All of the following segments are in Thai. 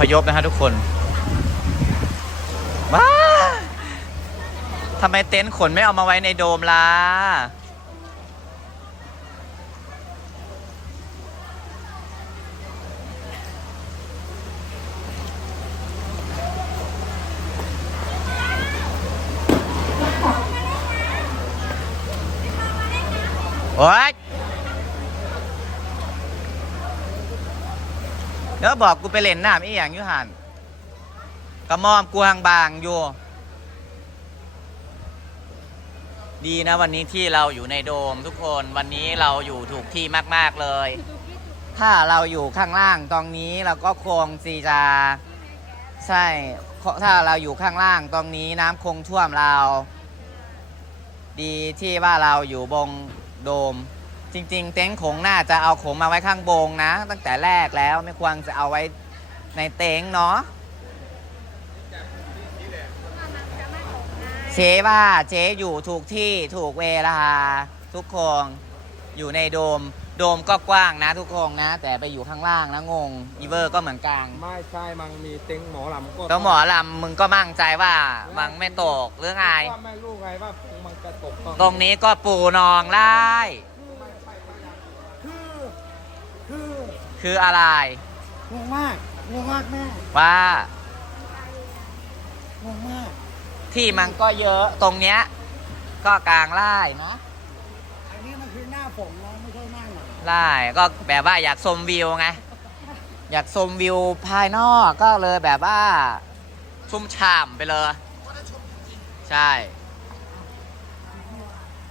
พยพนะฮะทุกคนว้าทำไมเต็นท์ขนไม่เอามาไว้ในโดมล่ะ โอ๊ย เดี๋ยวบอกกูไปเล่นน้ำอีหยังอยู่หันกระมอมกูหางบางอยู่ ดีนะวันนี้ที่เราอยู่ในโดมทุกคนวันนี้เราอยู่ถูกที่มาก ๆเลย ถ้าเราอยู่ข้างล่างตรงนี้เราก็คงซีจะ ใช่ถ้าเราอยู่ข้างล่างตรงนี้น้ำคงท่วมเรา ดีที่ว่าเราอยู่บงโดม จริง ๆ เต็นท์โขงน่าจะเอาโขงมาไว้ข้างบงนะ ตั้งแต่แรกแล้วไม่ควรจะเอาไว้ในเต็นท์เนาะเชว่าเจ๊อยู่ถูกที่ถูกเวลาทุกคนอยู่ในโดม โดมก็กว้างนะทุกคนนะ แต่ไปอยู่ข้างล่างนะงงอีเวอร์ก็เหมือนกันไม่ใช่มันมีเต็งหมอลำก็แล้วหมอลำมึงก็มั่งใจว่ามังไม่ตกหรือไงว่าไม่รู้ไงว่ามันจะตกตอนตรงนี้ก็ปูนองไล่ คือคือ คืออะไรงงมากงงมากแม่ว่างงมาก ที่มันก็เยอะตรงเนี้ยก็กลางไล่นะอันนี้มันคือหน้าฝนนะไม่ใช่หน้าหนาวไล่ก็แบบว่าอยากชมวิวไงอยากชมวิวภายนอกก็เลยแบบว่าชุ่มฉ่ำไปเลย ใช่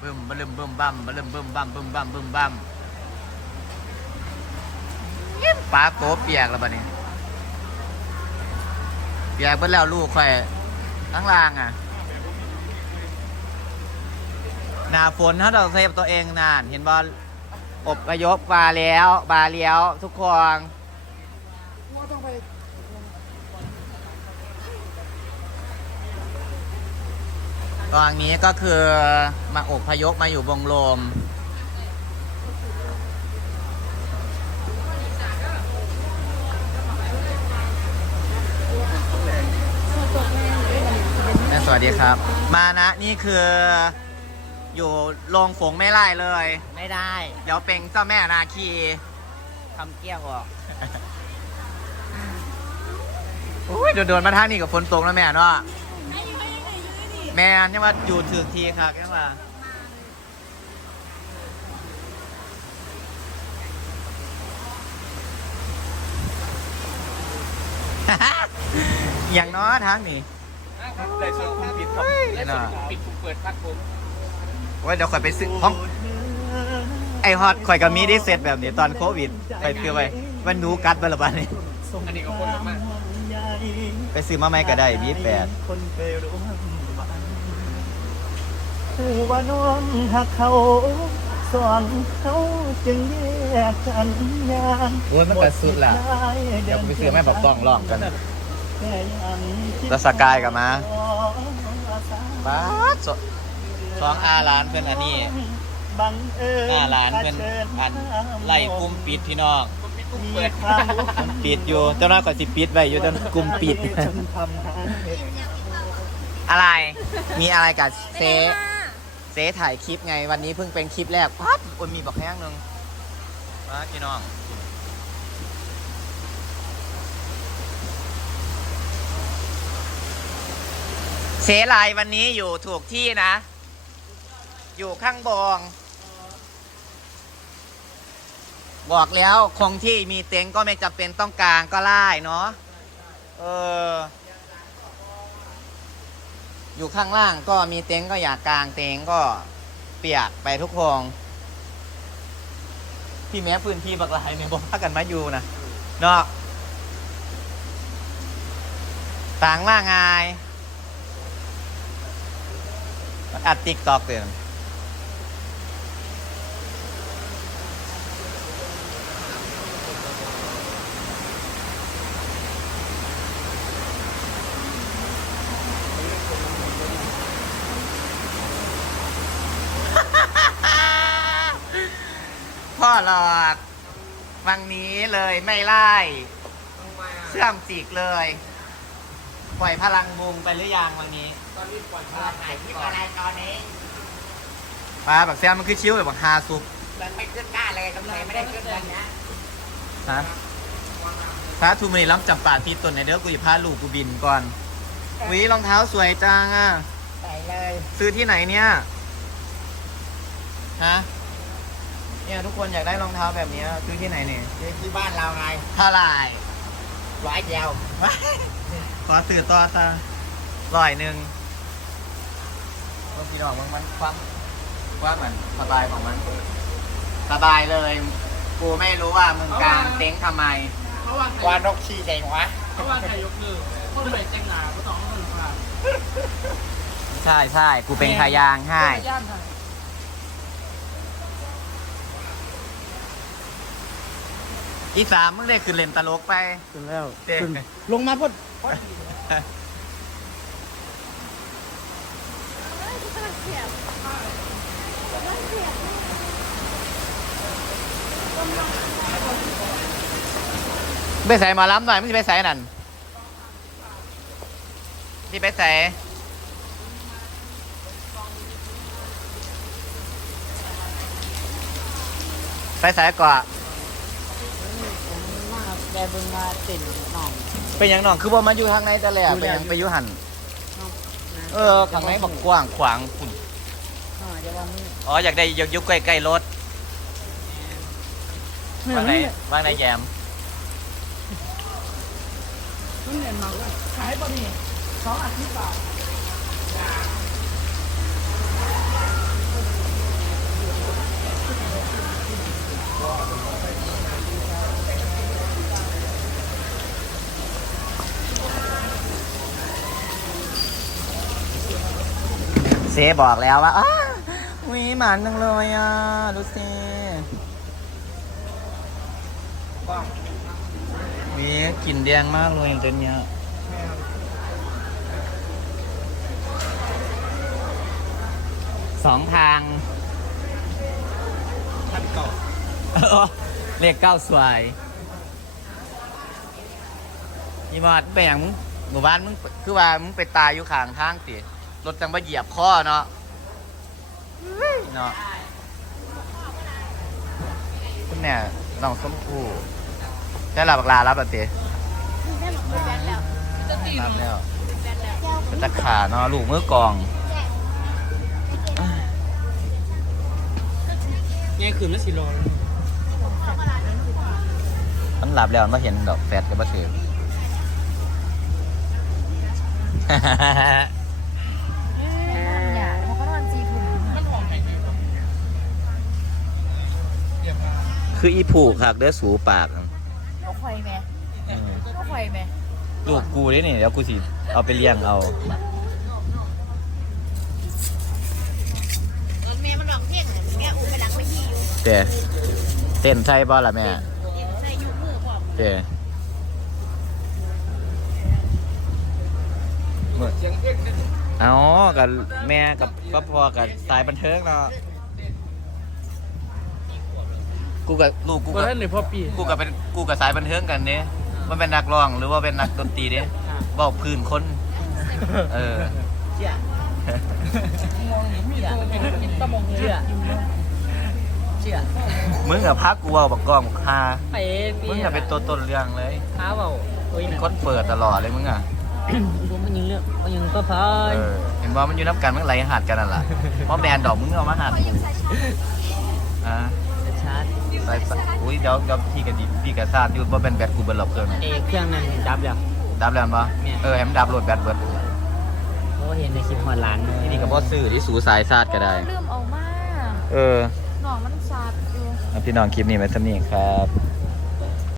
บึมบลึมบึมบัมบลึมบึมบัมบึมบัมบึมบัม ปลาโกเปียกแล้วบัดนี้ เปียกเบิดแล้วลูกค่อยข้างล่างอะ หนาฝนถ้าเราเซฟตัวเองนาน เห็นบอลอบพยพมาแล้วมาเลี้ยวทุกคนตองตอนนี้ก็คือมาอบพยพมาอยู่บงโลม วัสดีครับ มานะนี่คือ อยู่โรงฝงไม่ไล่เลย ไม่ได้เดี๋ยวเป็นเจ้าแม่นาคีคำเกี้ยวออกอุ้ยโดนๆมาทางนี่กับฝนตกแล้วแม่เนาะแม่นี่ว่าอยู่ถือทีค่ะแค่ว่าอย่างน้อยทางนี้ แต่ส่วนคุณปิดครับและส่วนคุณปิดถูกเปิดพัดผมโอ้ยเดี๋ยวข่อยไปซื้อห้องไอฮอตข่อยกับมีได้เซตแบบนี้ตอนโควิดไปซื้อไปวันหนูกัดไปละบ้านนี้อันนี้ก็คนมากไปซื้อมาไม่ก็ได้บีแปดคนไปร่วมบ้านคือว่าน้องหักเขาสอนเขาจึงแยกกันยานโอ้ยมันก็สุดละเดี๋ยวไปซื้อแม่บอกต้องลองกัน แล้วสกายกลับมาป้าดสสองอาร้านเพื่อนอันนี้บังเอิญหน้าร้านเพื่อนอันไล่กุ้มปิดพี่น้องเปิดปิดอยู่เจ้าน้อยก็สิปิดไว้อยู่เจ้าน้อยกุ้มปิด อะไร มีอะไรกับเซเซถ่ายคลิปไงวันนี้เพิ่งเป็นคลิปแรกปั๊บโอ้ยมีบอกแห้งหนึ่งป้าพี่น้อง เสลายวันนี้อยู่ถูกที่นะ อยู่ข้างบอง บอกแล้วคงที่มีเต็งก็ไม่จำเป็นต้องกลางก็ไล่เนาะเออ อยู่ข้างล่างก็มีเต็งก็อยากกลางเต็งก็เปียกไปทุกคงพี่แม้พื้นที่บักลายเนี่ยบอกพากันมาอยู่นะเนาะต่างว่าไง อัดติ๊กตอกเตือนพ่อหลอกวังนี้เลยไม่ไล่ทำไมอะเสื่อมจีกเลย ปล่อยพลังวงไปหรือยังวันนี้ตอนนี้ปล่อยพเราลังถ่ายคลิปอะไรตอนนี้ปลาแบบแซมมันคือชิวแบบฮาซุปมันไม่ขึ้นหน้าเลยตำเลยไม่ได้ขึ้นเลยนะฮะพระทูมณีล้ำจำป่าที่ต้นในเด้อกูจะพาลูกกูบินก่อนหวีรองเท้าสวยจังอะใส่เลย ซื้อที่ไหนเนี่ยฮะเนี่ยทุกคนอยากได้รองเท้าแบบนี้ซื้อที่ไหนเนี่ยคือที่บ้านเราไงเท่าไหร่ร้อยเดียว ขอสื่อต่อซะร้อยหนึ่งบางทีดอกมันมันความว่าเหมือนสบายของมัน สบายเลย กูไม่รู้ว่ามึงกลางเต็งทำไมเพราะว่าวานกขี้ใจหัวเพราะว่าใครยกมือคนไปแจ้งหนาก็ต้องเอาเงินมาใช่ใช่กูเป็นขายางให้ ย่านค่ะ อีสามมึงได้ขึ้นเล่นตลกไป ขึ้นแล้วเด็ก ขึ้นลงมาพดไปใส่หมาล้ำหน่อยมึงจะไปใส่นั่นที่ไปใส่ไปใส่ก่อน แกเบิ่งมาติ่นหน่องเป็นหยังน้องคือว่ามาอยู่ทางในแต่แรกเป็นหยังไปอยู่หันเออข้างในบอกกว้างขวางคุณอ๋อจะว่ามึงอ๋ออยากได้ยกยุกใกล้ๆรถว่างในว่างในแยมมันเห็นมาว่าขายบะหมี่สองอาทิตย์เปล่า ซบอกแล้วว่าวิหมันจังเลยอะดูสิวิกลิ่นแดงมากเลยตัวเนี้ยสองทางท่านเก่าเลขเก้าสวยยี่มอดไปอย่งมึงหมู่บ้านมึงคือว่ามึงไปตายอยู่ข้างทางสิ รถจังมาเหยียบข้อเนาะเฮ้ยเนาะคุณเนี่ยน้องส้มผู้ได้หลับลารับแล้วเตะรับแล้วเป็นตะขาเนาะลูกมือกลองเนี่ยคือไม่สิโลมันหลับแล้วมันมาเห็นดอกแฟดกับมาถือ อย่าเขาก็นอนจีถุง มันหอมแพงเลยเดี๋ยวมา คืออีผูกหักเด้อสูปากเขาคอยไหมเขาคอยไหมลูกกูได้นี่เดี๋ยวกูสิเอาไปเลี้ยงเอา เออแม่มันร้องเพลงแม่อุ้มไปหลังไปยี่อยู่แต่เต้นใช่ป่ะล่ะแม่ใส่ยุมือพร้อมแต่เมื่อเสียงเพลงเนี่ยเอากับแม่กับก็พอกับสายบันเทิงเนาะ กูกับลูกกูก็กับท่านหนึ่งพ่อปีกูกับเป็นกูกับสายบันเทิงกันเนี่ยมันเป็นนักร้องหรือว่าเป็นนักดนตรีเนี่ยบอกพื้นคนเออเชี่ยตะมงเลยเชี่ยเชี่ยมึงกับพักกูเอาบักกล้องบักฮาไปมึงอย่าเป็นตัวต้นเรื่องเลยท้าเบาโอ้ยเป็นนะคนเปิดตลอดเลยมึงอะผมมันยังเลือกมันยังก็พาเอยอเห็นว่ามันอยู่นับกันมึงไหลหัดกันนั่นแหละเพราะแบรนด์ดอกมึงเอามาหัดกูอ่า ชาร์จใส่ใส่อุ้ยเดี๋ยวเดี๋ยวพี่กับดิพี่กับซาดอยู่ว่าเป็นแบตกูเบิร์หลบเครื่องนะเอเครื่องนั้นดับแล้ว ดับแล้วมั้ยเนี่ย เออแฮมนดับโหลดแบตเบิร์ดเพราะว่าเห็นในคลิปฮอดร้านเลยที่นี่กับพ่อซื้อที่สูสายซาดก็ได้ ลืมเอามาเออหนองมันสาดอยู่ เอาพี่น้องคลิปนี้ไว้สำนีครับ